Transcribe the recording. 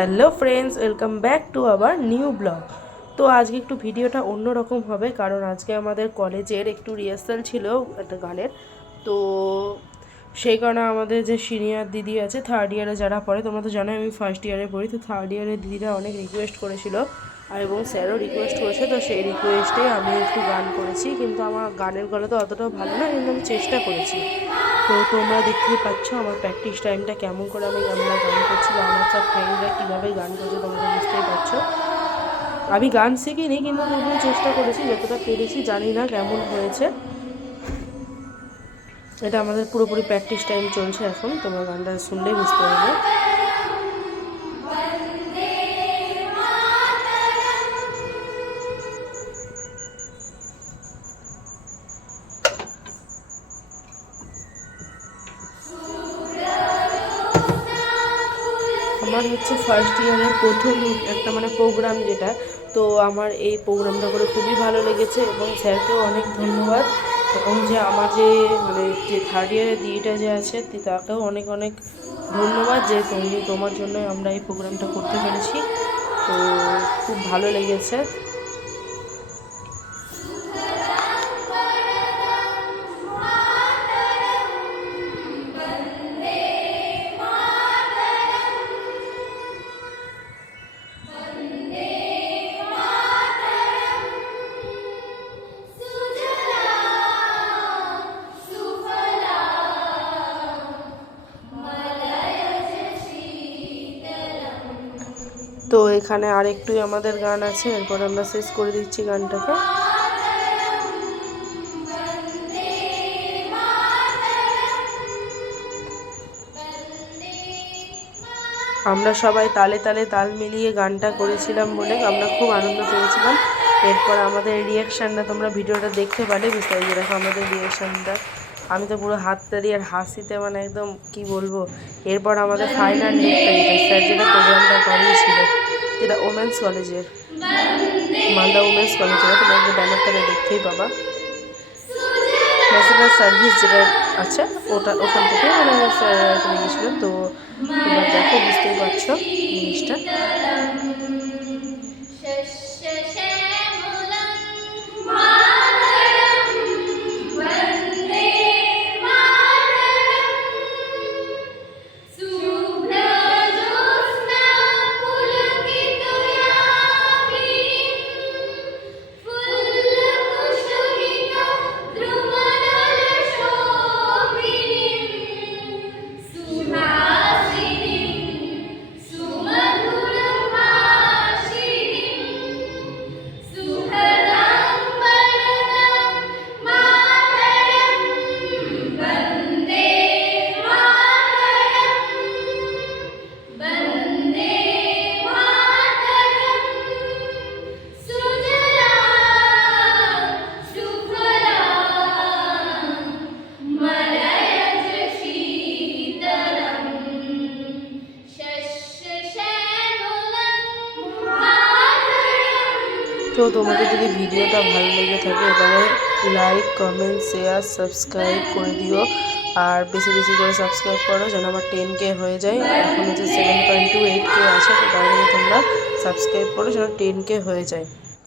Hello friends, welcome back to our new blog. তো আজকে একটু ভিডিওটা অন্যরকম হবে, কারণ আজকে আমাদের কলেজের একটু রিহার্সাল ছিল একটা গানের। তো সেই কারণে আমাদের যে সিনিয়র দিদি আছে, থার্ড ইয়ারে যারা পড়ে, তোমরা তো জানোই আমি ফার্স্ট ইয়ারে পড়ি, তো থার্ড ইয়ারের দিদিরা অনেক রিকোয়েস্ট করেছিল আর এবং স্যারও রিকোয়েস্ট করেছে। তো সেই রিকোয়েস্টে আমি একটু গান করেছি, কিন্তু আমার গানের গলা তো অতটাও ভালো না, কিন্তু আমি চেষ্টা করেছি। তো তোমরা দেখতেই পাচ্ছ আমার প্র্যাকটিস টাইমটা কেমন করে আমরা গান করছি, বা আমার সব ফ্রেন্ডরা কীভাবে গান করছে তোমরা তো বুঝতেই পারছো। আমি গান শিখিনি, কিন্তু তবুও চেষ্টা করেছি যতটা পেরেছি। জানি না কেমন হয়েছে। এটা আমাদের পুরোপুরি প্র্যাকটিস টাইম চলছে এখন, তোমরা গানটা শুনলেই বুঝতে পারবে। আমার হচ্ছে ফার্স্ট ইয়ারের প্রথম একটা প্রোগ্রাম যেটা, তো আমার এই প্রোগ্রামটা করে খুবই ভালো লেগেছে এবং স্যারকেও অনেক ধন্যবাদ। এবং যে আমার যে থার্ড ইয়ারের দিদিটা যে আছে তাকেও অনেক অনেক ধন্যবাদ, যে তোমার জন্যই আমরা এই প্রোগ্রামটা করতে পেরেছি। তো খুব ভালো লেগেছে। তো এখানে আরেকটুই আমাদের গান আছে, এরপর আমরা শেষ করে দিচ্ছি গানটাকে। আমরা সবাই তালে তালে তাল মিলিয়ে গানটা করেছিলাম বলে আমরা খুব আনন্দ পেয়েছিলাম। এরপর আমাদের রিয়াকশানটা তোমরা ভিডিওটা দেখতে পারলে বুঝতে পারবে। দেখো আমাদের রিয়াকশানটা, আমি তো পুরো হাততালি আর হাসিতে একদম কি বলবো। এরপর আমাদের ফাইনাল লুকটা, যেটা স্যার যেটা প্রোগ্রামটা করিয়েছিল, যেটা ওমেন্স কলেজের, মালদা ওমেন্স কলেজের, তোমাদের ব্যানারটা দেখতেই পাবা। ন্যাশনাল সার্ভিস যেটা আছে ওখান থেকে স্যার গিয়েছিলেন। তো তোমরা দেখো, বুঝতেই পারছো জিনিসটা। তো তোমাদের যদি ভিডিওটা ভালো লেগে থাকে, এবারে লাইক, কমেন্ট, শেয়ার, সাবস্ক্রাইব করে দিও। আর বেশি বেশি করে সাবস্ক্রাইব করো, যেন আমার 10K হয়ে যায়। এখন হচ্ছে 7.28K আছে, তো তাহলে তোমরা সাবস্ক্রাইব করো যেন 10K হয়ে যায়।